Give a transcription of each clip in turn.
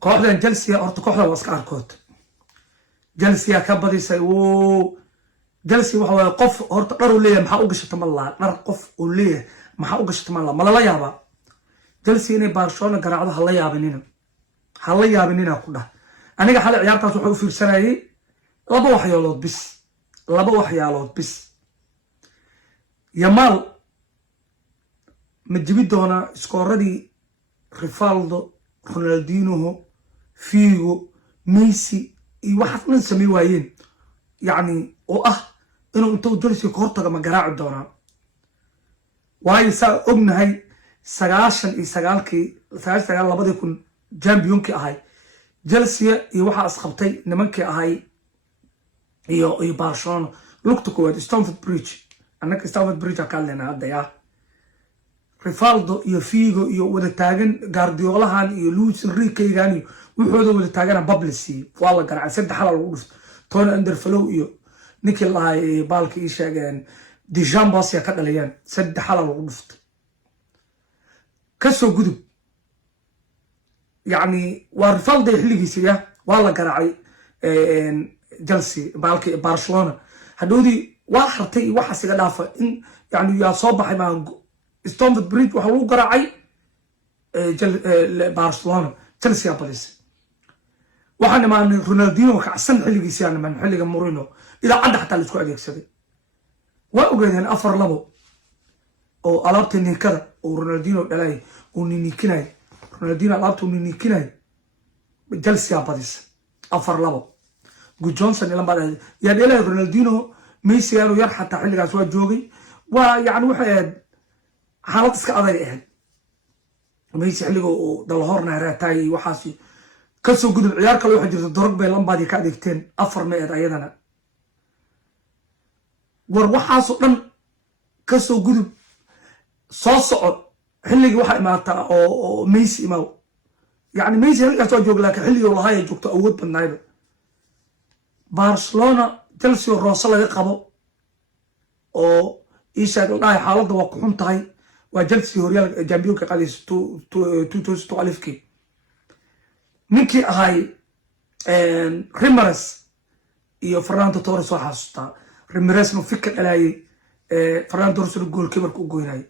kooxdan Chelsea horta kooxda waa iska arkood Chelsea ka badisay Chelsea waxa way qof horta dhar u leeyahay maxaa u gashatay malaha dhar qof u leeyahay maxaa u gashatay malaha malala yaaba Chelsea inay Barcelona garaacdo hala yaabinina ku dhah aniga xal ciyaartaas wuxuu u fiirsanayay laba waxyaalood bis Yamal ma jibi doona iskooradii Rivaldo Ronaldinho Figo Messi iyo waxa dhan samee waayeen yani oo inuu intuu Chelsea ka hortago ma garaaci doona waayo saa ognahay 99 championki ahay Chelsea iyo waxa asqabtay nimankii ahay iyo Barcelona lugta koowaad Stamford Bridge anaka Stamford Bridge ka leena hadda Rivaldo iyo Figo iyo wada taagan Guardiolahan iyo Luis Enrique iyo wuxuu wada taagan Publici waa la garacay saddex xal lagu dhufto Tony Underflow iyo ninkii lahay baalkii ii sheegeen Dijambos ya ka dhalayaan saddex xal lagu dhufto kasoo gudub yani waa Rivaldo xilligiisa waa la garacay Chelsea baalkii Barcelona hadhoodii waa hartay waxa siga dhaafa in yani yaa soo baxay ma Stamford Bridge waxa uu garaacay Barcelona Chelsea badis waxaan imaanay Ronaldinho ka casan xilligiisa man xilliga Mourinho ila cadda xataa la isku adeegsaday waa ogeeyeen 4-2 oo alaabta ninkada oo Ronaldinho dhalay oo nikinay Ronaldinho alaabta oo nikinay Chelsea badis 4-2 Gu Johnson ila baad ya dhalay Ronaldinho Messi aanu yar xataa xilligaas waa joogay waa yani waxay xaalad iska adag ahayd Messi xilliga oo dalhorna raatay waxaasi kasoo gudub ciyaar kale waxa jirta Drogba Lampard ka adeegteen 4 meed ayadana war waxaas oo dhan kasoo gudub soo socod xilliga waxa imaata oo Messi imaaw yani Messi xilligaas waa joog laakiin xilliga waxa ay joogto awood badnayd Barcelona Chelsea roos laga qabo oo ishaag dhaay xaaladda waa ku xun tahay waa Chelsea horyal championka qadis 2012 ninkii ahay Ramirez iyo Fernando Torres waxa xasuusta Ramirez no fikir dhalaayay Fernando Torres goalkeeper ku gooynay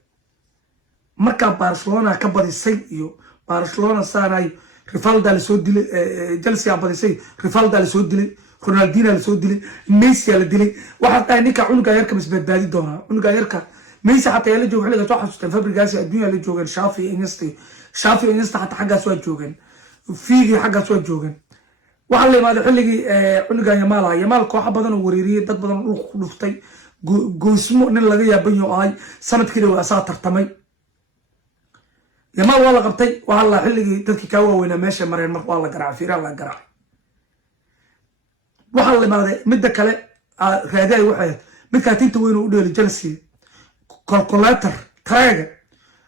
marka Barcelona ka badisay iyo Barcelona saanay Rivaldo la soo dilay Chelsea badisay Rivaldo la soo dilay Ronaldinho la soo dilay Messi la dilay waxa ay ninka cunuga yarka badbaadi doona cunuga yarka Messi حتى يلا جوه حلقة واحد في فابريجاس الدنيا اللي جوجن شافي إنستي حتى حاجة سوى جوجن فيجي حاجة سوى جوجن وحلي ما ده حلقي حلقة يمال كوحة بدن وريري دك بدن روح لفتي جسمه نلقي يبينه آي سمت كده وأساطر تمي يمال والله قبتي وحلا حلقي تذكي كوا وين ماشي مرين مر والله قرع فيرا الله قرع وحلي ما ده مدة كله هذا واحد مكاتين توين ودول جلسي كالكولاتر تراجع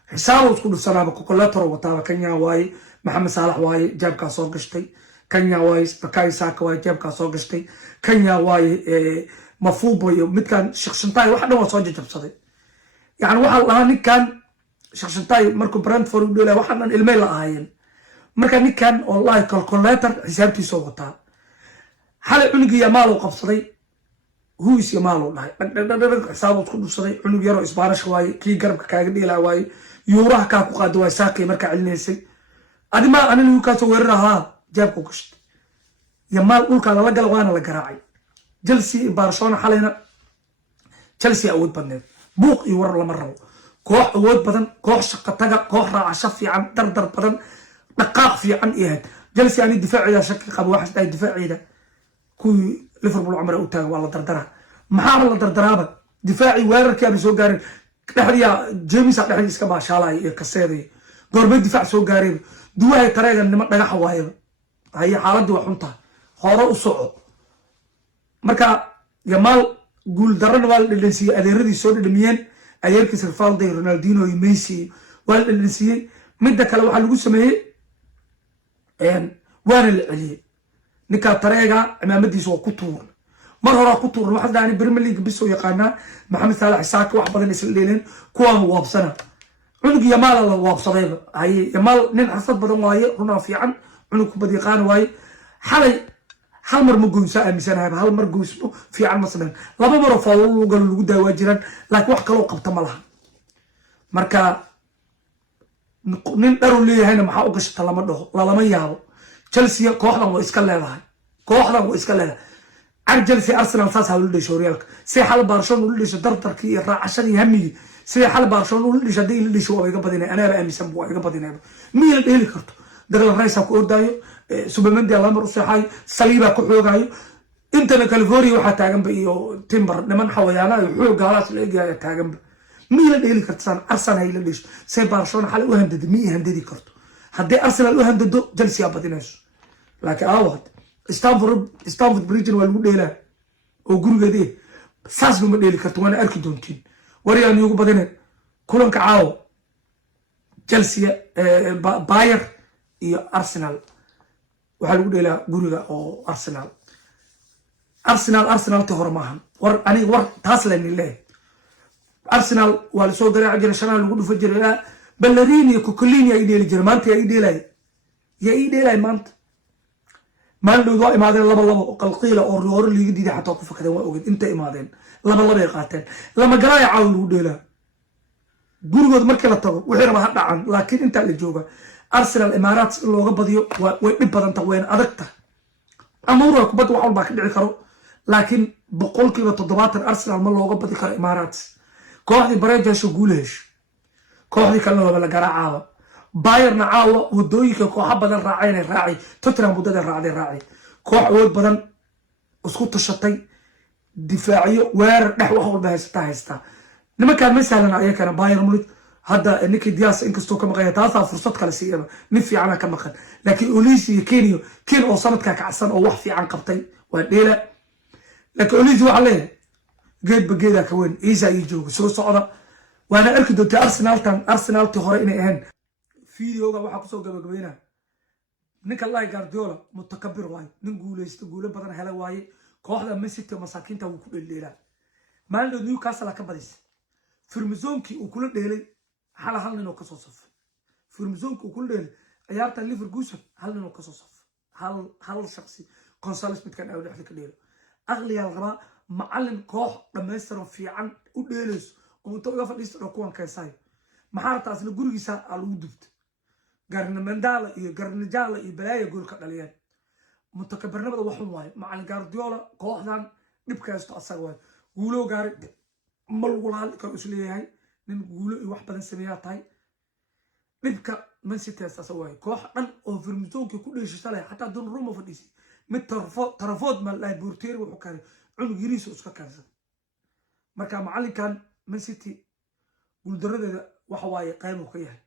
حسابه تكون السنة بكالكولاتر وطابع كنيا واي محمد صالح واي جاب كاسو قشتي كنيا واي بكاي ساكا واي جاب كاسو قشتي كنيا واي مفروض مثل شخصنتاي واحد ما صوجي جبصدي يعني واحد الله كان شخصنتاي مركو برانتفورد ولا واحد من الميل اهين مركا كان والله كالكولاتر حسابتي سو وطا حال عنقي يا مالو قبصدي هو يسمعوا له حسابه تكون صدي عنق يرو إسبانيش واي كي قرب كاغديلا واي يوراه كاكو قاد واي ساقي مركا علنيسي ادي ما انا لو كاسو ويرها جابكو كشت يمال دولكا لا قال وانا لا قراعي جلسي برشلونه حالينا تشيلسي اود بدن بوق يور لما ربو كوخ اود بدن كوخ شقه تغا كوخ راعه فيعن دردر بدن دقاق فيعن ايهد جلسي اني دفاعي شكل قبل واحد اي دفاعي ده كوي ليفربول عمره او تاغ والله دردرها maxaa la dardaraaba difaaci weerarkii ay soo gaareen dhaxdiya James dhaxdiis ka baashaalay ee ka seeday goorma difaac soo gaareen duwahay tareegan nima dhagax waayaba hay xaaladdu wax xunta hore u soco marka Yamal guul daran wal dhilisay adeeradii soo dhimiyeen ayeerkiis Rivaldo Ronaldinho iyo Messi wal dhilisay midda kale waxa lagu sameeyay waana la celiyay ninka tareega imaamadiisa waa ku tuur mar hore ku tuur waxa daani Premier League bisoo yaqaana Maxamed Salah Isaaq wax badan isla leeleen kuwan waabsana cunug Yamal la waabsaday ay Yamal nin xasad badan waaye runa fiican عنق بدي قان واي حالي hal mar ma goynsa aaminsanahay hal mar goysmo fiican ma sameyn laba mar oo faalo lagu daawa jiraan laakiin wax kale oo qabta ma laha marka nin dharo leeyahayna maxaa u gashata lama dhaho lama yaabo Chelsea kooxdan waa iska leedahay Chelsea Arsenal saas ha u dhasho Realka si xal Barcelona u dhasho dardarkii iyo raacashadii hamigi si xal Barcelona u dhasho hadii la dhasho waa iga badinay anaa aaminsan buu iga badinay miil dheeli karto dagal rays ku ordaayo Subamendi Allah mar u saxay Saliba ku xoogayo intana California waxa taagan ba iyo Timber niman xawayaana xoog gaalaas la eegaya taagan ba miil dheeli kartaan Arsenal ay la dhasho si Barcelona xal u handad mi handadi karto hadii Arsenal u handado Chelsea badinayso laakiin aawad Stamford Bridge waa lagu dheelaa oo gurigeedii saas ma dheeli karto wana arki doontiin wariyaan ugu badinay kulanka caawo Chelsea Bayern iyo Arsenal waxa lagu dheelaa guriga oo Arsenal ta hormaahan war aniga war taas la nilay Arsenal wala soo garaac jira shanaa lagu dhufo jiray Ballerini iyo Coquelin ay dheeli jireen maanta ay dheelay maanta maalin waa imaadeen laba qalqiila oo roor liiga diiday xataa ku fakadeen waa ogeed inta imaadeen laba ay qaateen lama garaay caaw lagu dheelaa gurigood markii la tago wixii raba ha dhacan laakiin inta la jooga Arsenal Emirates looga badiyo way dhib badan tahay weyn adagta amuura kubadda wax walba ka dhici karo laakiin boqolkiiba 70 Arsenal ma looga badi karo Emirates kooxdii bareejaasho guuleesh kooxdii kale waa la garaacaaba Bayern caawa wadooyinka kooxa badan raacayna raacay Tottenham wadada raacay koox awood badan isku tashatay difaaciyo weer dhex wax walba haysta nimanka ma sahlan ayakana Bayern Munich hadda Nicky Diaz inkastoo ka maqaya taasa fursad kale siiyay nin fiican ka maqan laakiin Olise iyo Kane oo sanadka kacsan oo wax fiican qabtay waa dheela laakiin Olise waxa leeyahay geed bageeda ka weyn Isa iyo joogo soo socda waana arki doontaa Arsenal hore inay ahayn فيديو waxa ku soo gabagabeynaa ninka Guardiola mutakabbir waay nin guuleysta guulo badan helay waay kooxda Man City masaakiinta uu ku dheelay maalin Newcastle ka badis Firmizonki uu kula dheelay hal nin oo ka soo safay Firmizonki uu kula dheelay ciyaarta Liverpool hal nin oo ka soo safay hal shakhsi Gonzalez mid kan ay dhexda ka dheelay aqliga raba macallin koox dhameystiran fiican u dheelayso oo inta uga fadhiisto kuwan kaysay maxaa taasna gurigiisa lagu dubto Garnamandala iyo Garnajala iyo Balaya goolka dhaliyeen mutakabbirnimada wax waay macallin Guardiola kooxdan dhibkaysto asaga waay guulo gaaray mal walaal ka isleeyahay nin guulo iyo wax badan sameeyaa tahay dhibka Man City asaga waay koox dhan oo Firmizonki ku dheeshay xataa Donnarumma fadhiisay mid tarafood ma la Bortier wuxuu kale cunug yiriis iska kaarsan marka macallinkan Man City guuldaradooda waxa waaye qayb uu ka yahay